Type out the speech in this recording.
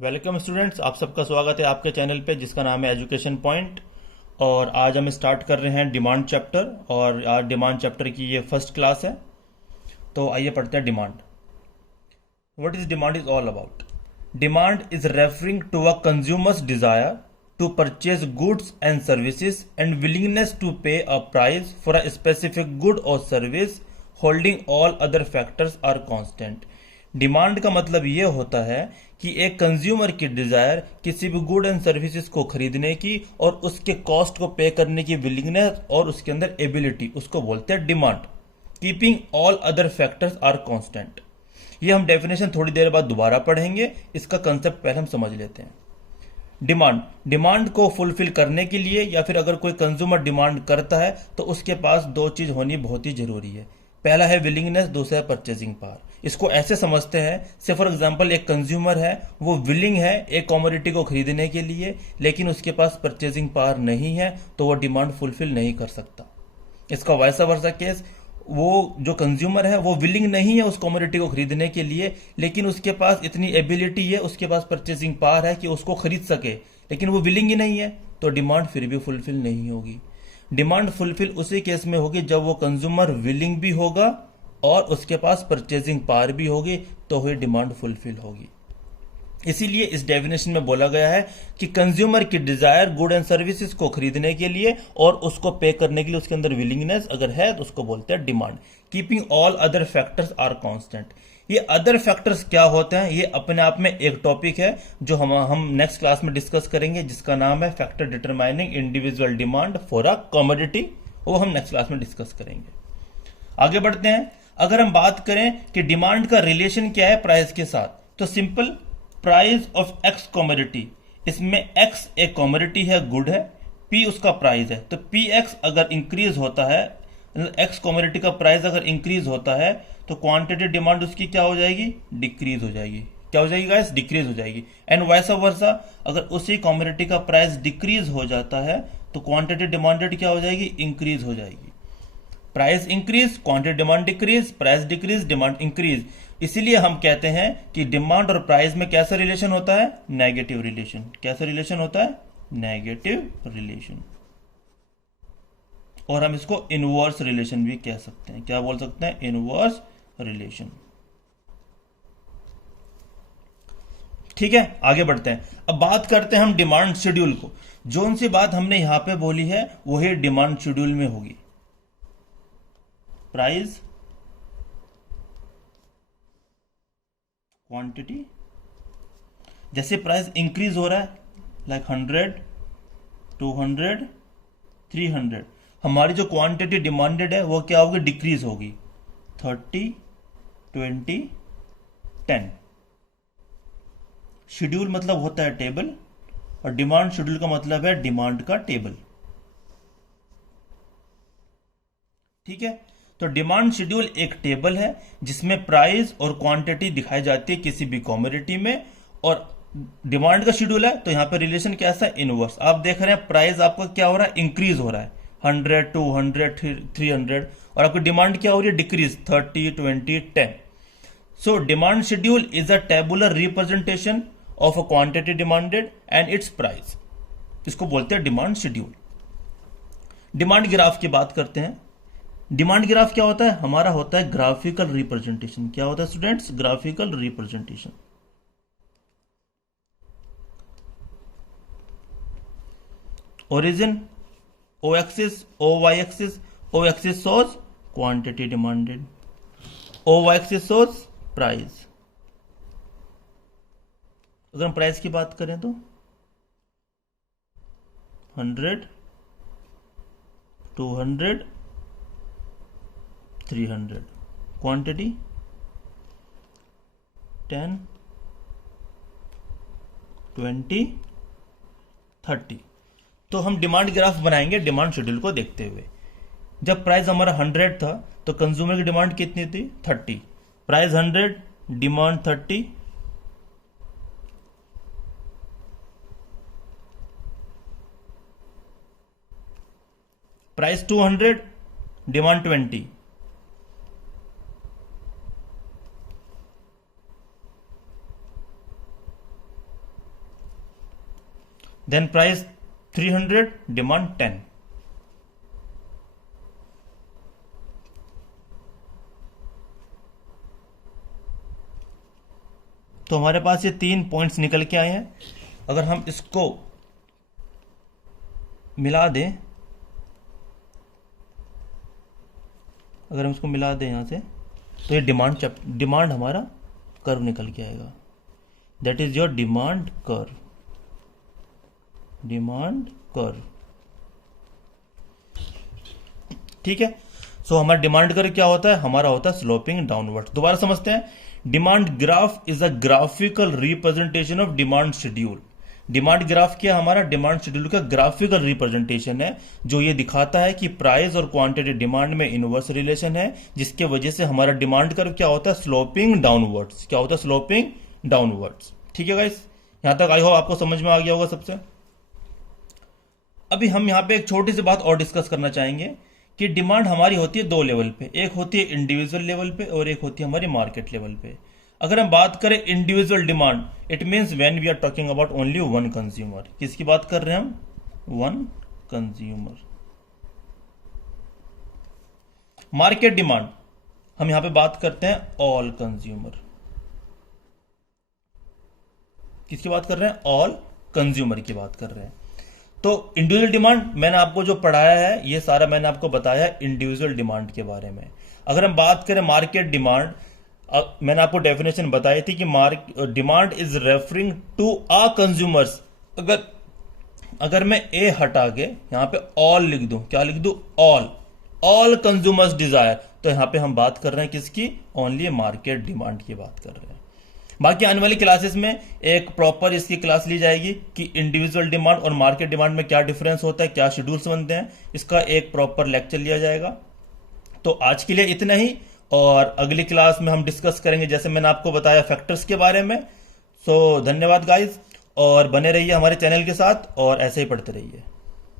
Welcome students, आप सबका स्वागत है आपके चैनल पे जिसका नाम है एजुकेशन पॉइंट। और आज हम स्टार्ट कर रहे हैं डिमांड चैप्टर, और आज डिमांड चैप्टर की ये फर्स्ट क्लास है। तो आइए पढ़ते हैं demand. What is demand is all about. Demand is referring to a consumers desire to purchase goods and services and willingness to pay a price for a specific good or service holding all other factors are constant. Demand का मतलब ये होता है कि एक consumer की Dzire किसी भी गुड एंड सर्विसेज को खरीदने की और उसके कॉस्ट को पे करने की विलिंगनेस और उसके अंदर एबिलिटी, उसको बोलते हैं demand. Keeping all other factors are constant. ये हम डेफिनेशन थोड़ी देर बाद दोबारा पढ़ेंगे, इसका कंसेप्ट पहले हम समझ लेते हैं। डिमांड को फुलफिल करने के लिए या फिर अगर कोई कंज्यूमर डिमांड करता है तो उसके पास दो चीज होनी बहुत ही जरूरी है। पहला है विलिंगनेस, दूसरा है परचेजिंग पावर। इसको ऐसे समझते हैं, से फॉर एग्जांपल एक कंज्यूमर है, वो विलिंग है एक कमोडिटी को खरीदने के लिए, लेकिन उसके पास परचेजिंग पावर नहीं है तो वो डिमांड फुलफिल नहीं कर सकता। इसका वैसा वर्सा केस, वो जो कंज्यूमर है वो विलिंग नहीं है उस कमोडिटी को खरीदने के लिए, लेकिन उसके पास इतनी एबिलिटी है, उसके पास परचेजिंग पावर है कि उसको खरीद सके, लेकिन वो विलिंग ही नहीं है, तो डिमांड फिर भी फुलफिल नहीं होगी। डिमांड फुलफिल उसी केस में होगी जब वो कंज्यूमर विलिंग भी होगा और उसके पास परचेजिंग पावर भी होगी, तो ही डिमांड फुलफिल होगी। इसीलिए इस डेफिनेशन में बोला गया है कि कंज्यूमर की डिजायर गुड एंड सर्विसेज को खरीदने के लिए और उसको पे करने के लिए उसके अंदर विलिंगनेस अगर है तो उसको बोलते हैं demand. Keeping all other factors are constant. ये अदर फैक्टर्स क्या होते हैं, ये अपने आप में एक टॉपिक है जो हम नेक्स्ट क्लास में डिस्कस करेंगे, जिसका नाम है factor determining individual demand for a commodity. वो हम नेक्स्ट क्लास में डिस्कस करेंगे। आगे बढ़ते हैं। अगर हम बात करें कि डिमांड का रिलेशन क्या है प्राइस के साथ, तो simple, price of x commodity, इसमें एक्स एक कमोडिटी है, गुड है, पी उसका प्राइस है, तो पी एक्स अगर इंक्रीज होता है, एक्स कमोडिटी का प्राइस अगर इंक्रीज होता है तो क्वांटिटी डिमांड उसकी क्या हो जाएगी, डिक्रीज हो जाएगी। क्या हो जाएगी गाइस, डिक्रीज हो जाएगी। एंड वैसा वर्सा, अगर उसी कमोडिटी का प्राइस डिक्रीज हो जाता है तो क्वांटिटी डिमांडेड क्या हो जाएगी, इंक्रीज हो जाएगी। Price increase, quantity demand decrease, price decrease, demand increase. इसीलिए हम कहते हैं कि डिमांड और प्राइस में कैसा रिलेशन होता है, नेगेटिव रिलेशन। कैसा रिलेशन होता है, नेगेटिव रिलेशन। और हम इसको इनवर्स रिलेशन भी कह सकते हैं। क्या बोल सकते हैं, इनवर्स रिलेशन। ठीक है, आगे बढ़ते हैं। अब बात करते हैं हम डिमांड शेड्यूल को। जो सी बात हमने यहां पे बोली है वही डिमांड शेड्यूल में होगी। प्राइस, क्वांटिटी, जैसे प्राइस इंक्रीज हो रहा है लाइक 100, 200, 300, हमारी जो क्वांटिटी डिमांडेड है वो क्या होगी, डिक्रीज होगी, 30, 20, 10। शेड्यूल मतलब होता है टेबल, और डिमांड शेड्यूल का मतलब है डिमांड का टेबल। ठीक है, तो डिमांड शेड्यूल एक टेबल है जिसमें प्राइस और क्वांटिटी दिखाई जाती है किसी भी कमोडिटी में, और डिमांड का शेड्यूल है तो यहां पे रिलेशन कैसा है, इनवर्स। आप देख रहे हैं प्राइस आपका क्या हो रहा है, इंक्रीज हो रहा है, 100, 200, 300, और आपकी डिमांड क्या हो रही है, decrease, 30, 20, 10। So demand schedule is a tabular representation of a quantity demanded and it's price. इसको बोलते हैं डिमांड शेड्यूल। डिमांड ग्राफ की बात करते हैं। डिमांड ग्राफ क्या होता है, हमारा होता है ग्राफिकल रिप्रेजेंटेशन। क्या होता है students, graphical representation. Origin, O axis, O Y axis. O axis shows quantity demanded, O Y axis shows price. अगर हम प्राइस की बात करें तो 100, 200, 300, क्वांटिटी 10, 20, 30। तो हम डिमांड ग्राफ बनाएंगे डिमांड शेड्यूल को देखते हुए। जब प्राइस हमारा 100 था तो कंज्यूमर की डिमांड कितनी थी, 30। Price 100, demand 30, price 200, demand 20। Then price 300, demand 10। तो हमारे पास ये 3 पॉइंट्स निकल के आए हैं। अगर हम इसको मिला दें, अगर हम इसको मिला दें यहां से, तो ये डिमांड हमारा कर्व निकल के आएगा। That is your demand curve. ठीक है। सो हमारा डिमांड कर्व क्या होता है? हमारा होता है स्लोपिंग डाउनवर्ड। दोबारा समझते हैं। Demand graph is a graphical representation of demand schedule. Demand graph क्या हमारा? डिमांड शेड्यूल का ग्राफिकल रिप्रेजेंटेशन है, जो ये दिखाता है कि प्राइस और क्वांटिटी डिमांड में इनवर्स रिलेशन है, जिसके वजह से हमारा डिमांड कर्व क्या होता है? Sloping downwards. क्या होता है? Sloping downwards. ठीक है गाइस, यहां तक आई होप आपको समझ में आ गया होगा सबसे। अभी हम यहां पे एक छोटी सी बात और डिस्कस करना चाहेंगे कि डिमांड हमारी होती है 2 लेवल पे। एक होती है इंडिविजुअल लेवल पे और एक होती है हमारी मार्केट लेवल पे। अगर हम बात करें individual demand, it means when we are talking about only one consumer. किसकी बात कर रहे हैं हम? One consumer. मार्केट डिमांड हम यहां पे बात करते हैं ऑल कंज्यूमर। किसकी बात कर रहे हैं? ऑल कंज्यूमर की बात कर रहे हैं। तो इंडिविजुअल डिमांड मैंने आपको जो पढ़ाया है, ये सारा मैंने आपको बताया है इंडिविजुअल डिमांड के बारे में। अगर हम बात करें मार्केट डिमांड, मैंने आपको डेफिनेशन बताई थी कि demand is referring to a consumers. अगर मैं ए हटा के यहां पे ऑल लिख दूं, क्या लिख दूं? ऑल कंज्यूमर्स डिजायर, तो यहां पे हम बात कर रहे हैं किसकी? ओनली मार्केट डिमांड की बात कर रहे हैं। बाकी आने वाली क्लासेस में एक प्रॉपर इसकी क्लास ली जाएगी कि इंडिविजुअल डिमांड और मार्केट डिमांड में क्या डिफरेंस होता है, क्या शेड्यूल्स बनते हैं, इसका एक प्रॉपर लेक्चर लिया जाएगा। तो आज के लिए इतना ही, और अगली क्लास में हम डिस्कस करेंगे, जैसे मैंने आपको बताया, फैक्टर्स के बारे में। सो धन्यवाद गाइज, और बने रहिए हमारे चैनल के साथ और ऐसे ही पढ़ते रहिए।